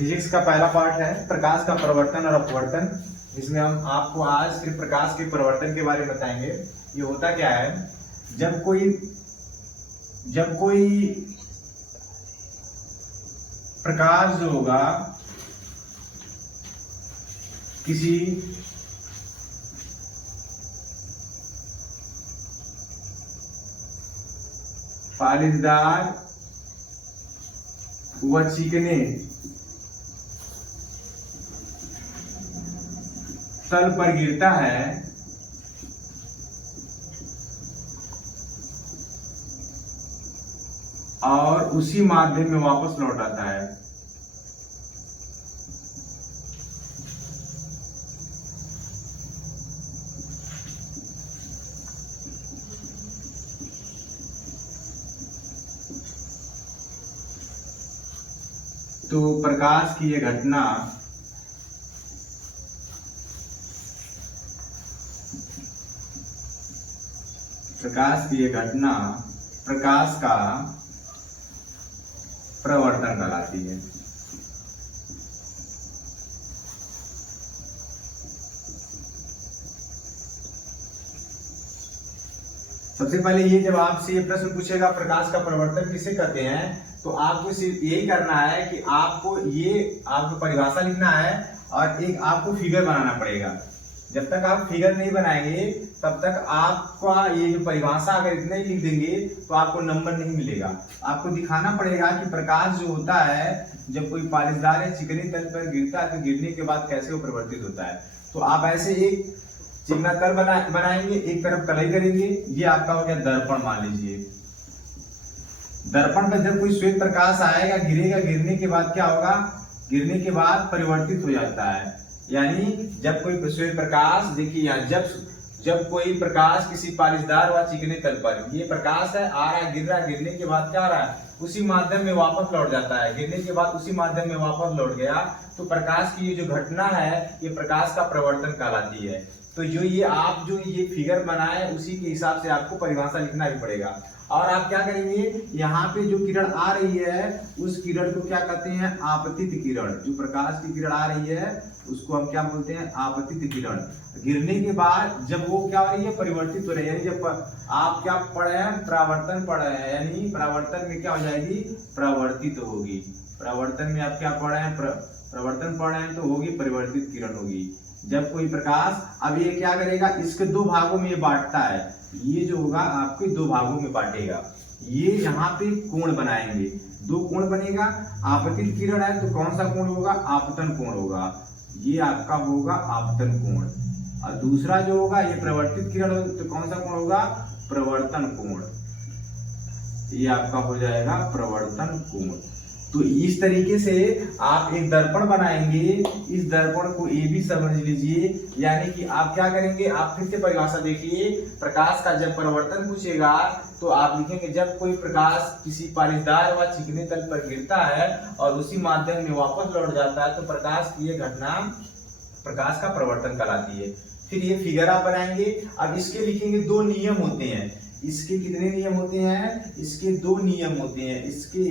Physics का पहला part है प्रकाश का प्रवर्तन और अपवर्तन। इसमें हम आपको आज सिर्फ प्रकाश के प्रवर्तन के बारे में बताएंगे। ये होता क्या है, जब कोई प्रकाश जो होगा किसी पालिशदार व चिकने तल पर गिरता है और उसी माध्यम में वापस लौट आता है, तो प्रकाश की यह घटना प्रकाश का प्रवर्तन कहलाती है। सबसे पहले ये जब आपसे ये प्रश्न पूछेगा प्रकाश का प्रवर्तन किसे कहते हैं, तो आपको सिर्फ यही करना है कि आपको परिभाषा लिखना है और एक आपको फिगर बनाना पड़ेगा। जब तक आप फिगर नहीं बनाएंगे तब तक आपका ये जो परिभाषा अगर इतना ही लिख देंगे तो आपको नंबर नहीं मिलेगा। आपको दिखाना पड़ेगा कि प्रकाश जो होता है जब कोई पालिशदार या चिकनी तल पर गिरता है तो गिरने के बाद कैसे वो परिवर्तित होता है। तो आप ऐसे एक चिकना तल बनाएंगे, एक तरफ कलई करेंगे। ये आपका हो गया दर्पण। मान लीजिए दर्पण पर जब कोई श्वेत प्रकाश आएगा, गिरेगा, गिरने के बाद क्या होगा, गिरने के बाद परिवर्तित हो जाता है। यानी जब कोई श्वेत प्रकाश, देखिए यहाँ जब कोई प्रकाश किसी पालिशदार व चिकने तल पर, ये प्रकाश है, आ रहा है, गिर रहा है, गिरने के बाद क्या आ रहा है, उसी माध्यम में वापस लौट जाता है, गिरने के बाद उसी माध्यम में वापस लौट गया, तो प्रकाश की ये जो घटना है ये प्रकाश का प्रवर्तन कहलाती है। तो जो ये फिगर बनाए उसी के हिसाब से आपको परिभाषा लिखना भी पड़ेगा। और आप क्या करेंगे, यहाँ पे जो किरण आ रही है उस किरण को क्या कहते हैं, आपतित किरण। जो प्रकाश की किरण आ रही है उसको हम क्या बोलते हैं, आपतित किरण। गिरने के बाद जब वो क्या हो रही है, परिवर्तित हो रही है। यानी जब आप क्या पढ़ रहे हैं, परावर्तन पढ़ रहे हैं, यानी परावर्तन में क्या हो जाएगी, प्रवर्तित होगी। परावर्तन में आप क्या पढ़ रहे हैं, प्रवर्तन पढ़ रहे हैं तो होगी परिवर्तित किरण होगी। जब कोई प्रकाश, अब ये क्या करेगा, इसके दो भागों में ये बांटता है। ये जो होगा आपके दो भागों में बांटेगा। ये यहाँ पे कोण बनाएंगे, दो कोण बनेगा। आपतित किरण है तो कौन सा कोण होगा, आपतन कोण होगा। ये आपका होगा आपतन कोण। और दूसरा जो होगा ये प्रवर्तित किरण होगा तो कौन सा कोण होगा, प्रवर्तन कोण। ये आपका हो जाएगा प्रवर्तन कोण। तो इस तरीके से आप एक दर्पण बनाएंगे। इस दर्पण को ये भी समझ लीजिए, यानी कि आप क्या करेंगे, आप फिर से परिभाषा देखिए। प्रकाश का जब प्रवर्तन पूछेगा तो आप लिखेंगे जब कोई प्रकाश किसी पालिशदार व चिकने तल पर गिरता है और उसी माध्यम में वापस लौट जाता है तो प्रकाश की ये घटना प्रकाश का प्रवर्तन कहलाती है। फिर ये फिगर आप बनाएंगे। अब इसके लिखेंगे दो नियम होते हैं। इसके कितने नियम होते हैं, इसके दो नियम होते हैं। इसके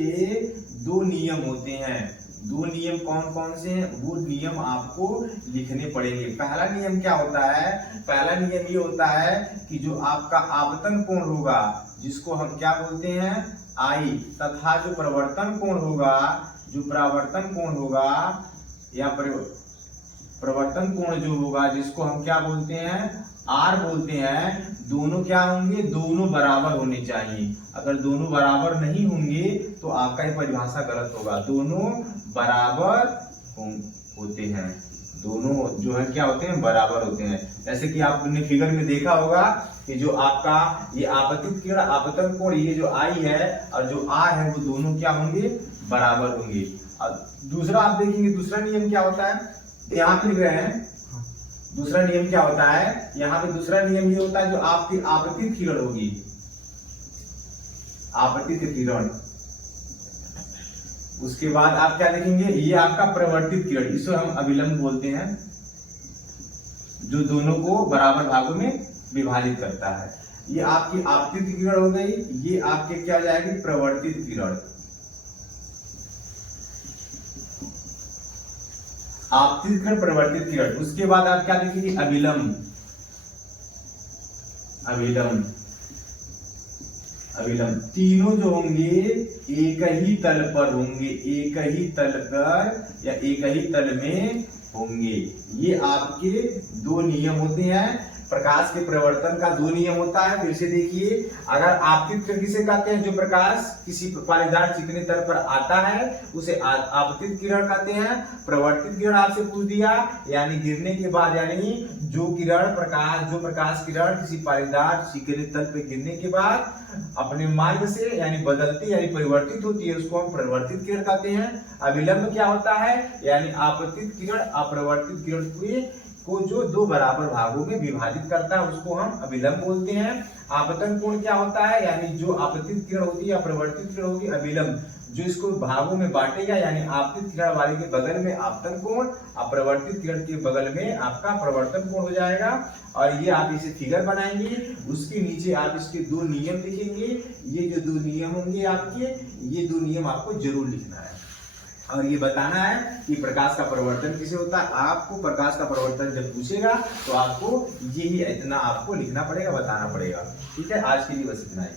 दो नियम होते हैं। दो नियम कौन कौन से हैं, वो नियम आपको लिखने पड़ेंगे। पहला नियम क्या होता है, पहला नियम ये होता है कि जो आपका आपतन कोण होगा जिसको हम क्या बोलते हैं, आई, तथा जो प्रवर्तन कोण होगा, जो परावर्तन कोण होगा या प्रवर्तन कोण जो होगा जिसको हम क्या बोलते हैं, आर बोलते हैं, दोनों क्या होंगे, दोनों बराबर होने चाहिए। अगर दोनों बराबर नहीं होंगे तो आपका ये परिभाषा गलत होगा। दोनों बराबर होते हैं, दोनों जो है क्या होते हैं, बराबर होते हैं। जैसे कि आपने फिगर में देखा होगा कि जो आपका ये आपतित किरण, आपतन कोण, ये जो आई है और जो आर है वो दोनों क्या होंगे, बराबर होंगे। और दूसरा आप देखेंगे, दूसरा नियम क्या होता है, यहाँ पे लिख रहे हैं। दूसरा नियम क्या होता है, यहाँ पे दूसरा नियम ये होता है जो आपकी आपतित किरण होगी, आपतित किरण। उसके बाद आप क्या देखेंगे, ये आपका प्रवर्तित किरण, इसे हम अभिलंब बोलते हैं, जो दोनों को बराबर भागों में विभाजित करता है। ये आपकी आपतित किरण हो गई, ये आपके क्या हो जाएगी, प्रवर्तित किरण। आपतित किरण, परिवर्तित किरण, उसके बाद आप क्या देखेंगे, अभिलंब, अभिलंब, अभिलंब। तीनों जो होंगे एक ही तल पर होंगे, एक ही तल पर या एक ही तल में होंगे। ये आपके दो नियम होते हैं। प्रकाश के परिवर्तन का दो नियम होता है। फिर से देखिए, अगर आपतित किरण किसे कहते हैं, जो प्रकाश किसी पालीदार चिकने तल पर आता है उसे आपतित किरण कहते हैं। परिवर्तित किरण आपसे पूछ दिया, यानी गिरने के बाद, यानी जो प्रकाश किरण किसी पालीदार चिकने तल पर गिरने के बाद अपने मार्ग से यानी बदलती यानी परिवर्तित होती है, उसको हम परिवर्तित किरण कहते हैं। अभिलंब क्या होता है, यानी आपतित किरण अपरिवर्तित किरण को जो दो बराबर भागों में विभाजित करता है उसको हम अभिलंब बोलते हैं। आपतन कोण क्या होता है, यानी जो आपतित किरण होती है या परिवर्तित किरण होगी, अभिलंब जो इसको भागों में बांटेगा, यानी आपतित किरण वाले के बगल में आपतन कोण, अपरिवर्तित किरण के बगल में आपका परिवर्तन कोण हो जाएगा। और ये आप इसे फिगर बनाएंगे, उसके नीचे आप इसके दो नियम लिखेंगे। ये जो दो नियम होंगे आपके, ये दो नियम आपको जरूर लिखना है और ये बताना है कि प्रकाश का परिवर्तन किसे होता है। आपको प्रकाश का परिवर्तन जब पूछेगा तो आपको यही इतना आपको लिखना पड़ेगा, बताना पड़ेगा। ठीक है, आज के लिए बस इतना ही।